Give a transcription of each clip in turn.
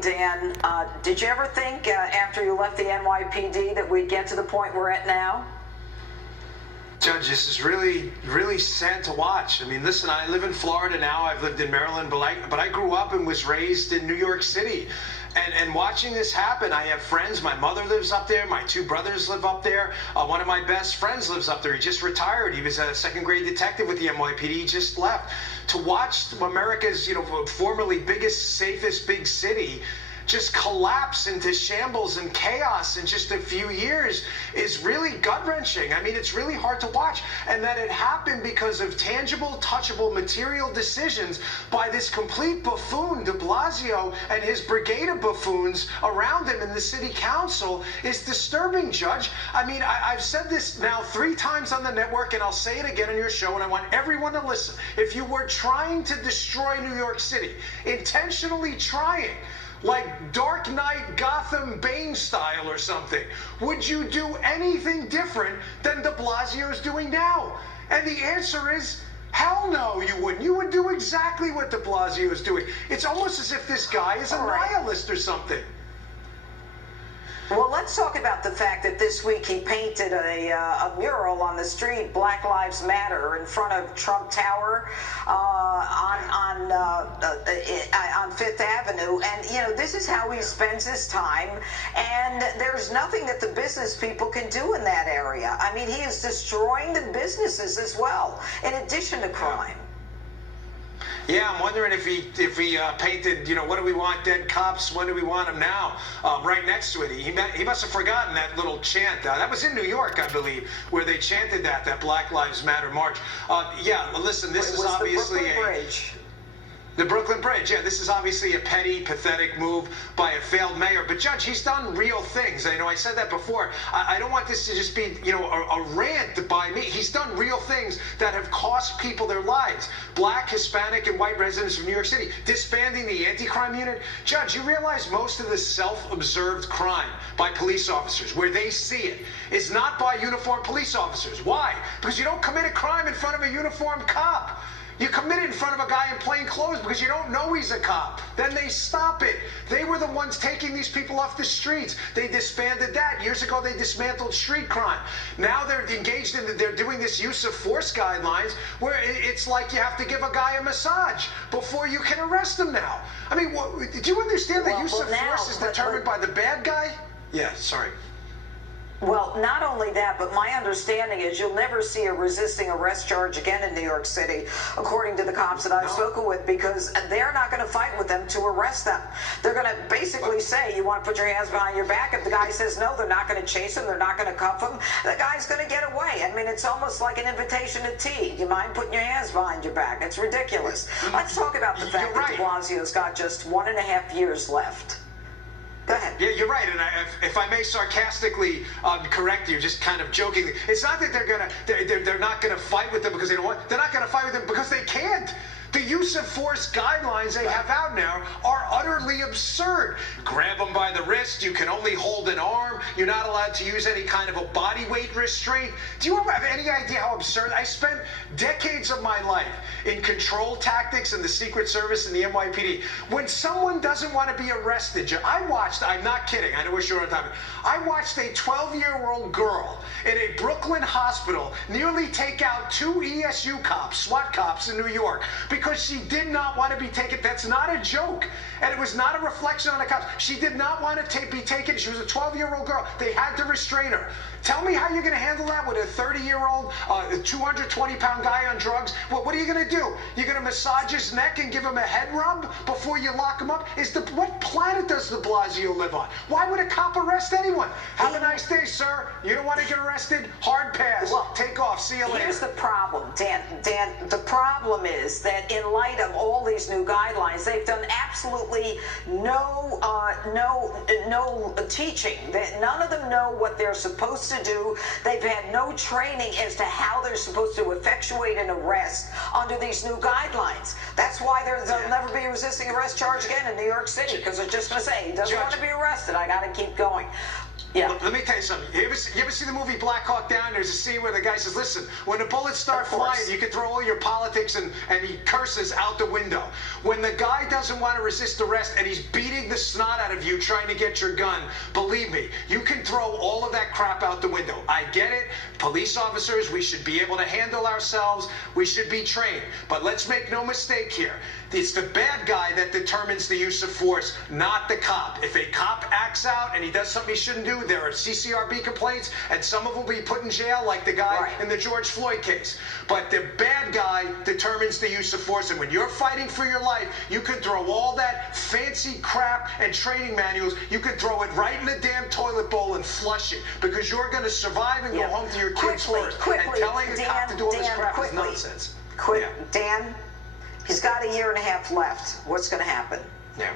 Dan. Did you ever think after you left the NYPD that we'd get to the point we're at now? Judge, this is really, really sad to watch. I mean, listen, I live in Florida now. I've lived in Maryland, but I grew up and was raised in New York City. And watching this happen, I have friends. My mother lives up there. My two brothers live up there. One of my best friends lives up there. He just retired. He was a second-grade detective with the NYPD. He just left. To watch America's, formerly biggest, safest big city just collapse into shambles and chaos in just a few years is really gut-wrenching. I mean, it's really hard to watch. And that it happened because of tangible, touchable, material decisions by this complete buffoon, de Blasio, and his brigade of buffoons around him in the city council is disturbing, Judge. I mean, I've said this now 3 times on the network, and I'll say it again on your show, and I want everyone to listen. If you were trying to destroy New York City, intentionally trying, like Dark Knight Gotham Bane style or something, would you do anything different than de Blasio is doing now? And the answer is, hell no, you wouldn't. You would do exactly what de Blasio is doing. It's almost as if this guy is a nihilist or something. Well, let's talk about the fact that this week he painted a mural on the street, Black Lives Matter, in front of Trump Tower on Fifth Avenue. And, this is how he spends his time. And there's nothing that the business people can do in that area. I mean, he is destroying the businesses as well, in addition to crime. Yeah, I'm wondering if he painted, what do we want, dead cops, when do we want them now, right next to it. He must have forgotten that little chant. That was in New York, I believe, where they chanted that Black Lives Matter march. Yeah, listen, this is obviously the Brooklyn Bridge, yeah, this is obviously a petty, pathetic move by a failed mayor. But, Judge, he's done real things. I said that before. I don't want this to just be, a rant by me. He's done real things that have cost people their lives. Black, Hispanic, and white residents of New York City. Disbanding the anti-crime unit. Judge, you realize most of the self-observed crime by police officers, where they see it, is not by uniformed police officers. Why? Because you don't commit a crime in front of a uniformed cop. You commit it in front of a guy in plain clothes because you don't know he's a cop. Then they stop it. They were the ones taking these people off the streets. They disbanded that. Years ago, they dismantled street crime. Now they're engaged in, they're doing this use of force guidelines where it's like you have to give a guy a massage before you can arrest him now. I mean, do you understand the use of force is determined by the bad guy? Yeah, sorry. Well, not only that, but my understanding is you'll never see a resisting arrest charge again in New York City, according to the cops that I've spoken with, because they're not going to fight with them to arrest them. They're going to basically say, you want to put your hands behind your back? If the guy says no, they're not going to chase him. They're not going to cuff him. The guy's going to get away. I mean, it's almost like an invitation to tea. Do you mind putting your hands behind your back? It's ridiculous. Let's talk about the fact that de Blasio's got just 1.5 years left. Go ahead. Yeah, you're right, and if I may sarcastically correct you, just kind of jokingly, it's not that they're not gonna fight with them because they don't want. They're not gonna fight with them because they can't. The use of force guidelines they have out now are utterly absurd. Grab them by the wrist. You can only hold an arm. You're not allowed to use any kind of a body weight restraint. Do you have any idea how absurd? I spent decades of my life in control tactics in the Secret Service and the NYPD. When someone doesn't want to be arrested, I watched, I'm not kidding, I know we're short on time, I watched a 12-year-old girl in a Brooklyn hospital nearly take out 2 ESU cops, SWAT cops in New York, because she did not want to be taken. That's not a joke. And it was not a reflection on the cops. She did not want to be taken. She was a 12-year-old girl. They had to restrain her. Tell me how you're going to handle that with a 30-year-old, 220-pound guy on drugs. What are you going to do? You're going to massage his neck and give him a head rub before you lock him up? What planet does de Blasio live on? Why would a cop arrest anyone? Have a nice day, sir. You don't want to get arrested? Hard pass. Well, take off. See you later. Here's the problem, Dan. The problem is that in light of all these new guidelines, they've done absolutely no teaching. None of them know what they're supposed to do. They've had no training as to how they're supposed to effectuate an arrest under these new guidelines. That's why there'll never be a resisting arrest charge again in New York City, because they're just going to say, he doesn't want to be arrested. I got to keep going. Yeah. Let me tell you something. You ever see the movie Black Hawk Down? There's a scene where the guy says, listen, when the bullets start flying, you can throw all your politics, and he curses out the window. When the guy doesn't want to resist arrest and he's beating the snot out of you trying to get your gun, believe me, you can throw all of that crap out the window. I get it. Police officers, we should be able to handle ourselves. We should be trained. But let's make no mistake here. It's the bad guy that determines the use of force, not the cop. If a cop acts out and he does something he shouldn't do, there are CCRB complaints, and some of them will be put in jail, like the guy in the George Floyd case. But the bad guy determines the use of force, and when you're fighting for your life, you can throw all that fancy crap and training manuals, you can throw it right in the damn toilet bowl and flush it, because you're going to survive and go home to your kids first. And telling the cop to do all this crap is nonsense. Dan, he's got a year and a half left. What's going to happen? Yeah.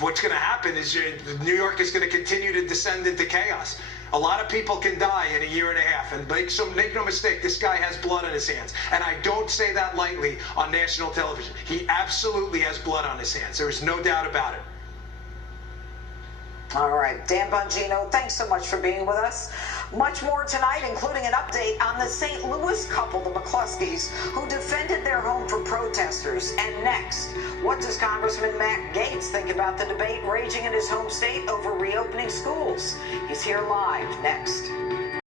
What's going to happen is New York is going to continue to descend into chaos. A lot of people can die in a year and a half, and make no mistake, this guy has blood on his hands. And I don't say that lightly on national television. He absolutely has blood on his hands. There is no doubt about it. All right, Dan Bongino, thanks so much for being with us. Much more tonight, including an update on the St. Louis couple, the McCluskeys, who defended their home from protesters. And next, what does Congressman Matt Gaetz think about the debate raging in his home state over reopening schools? He's here live next.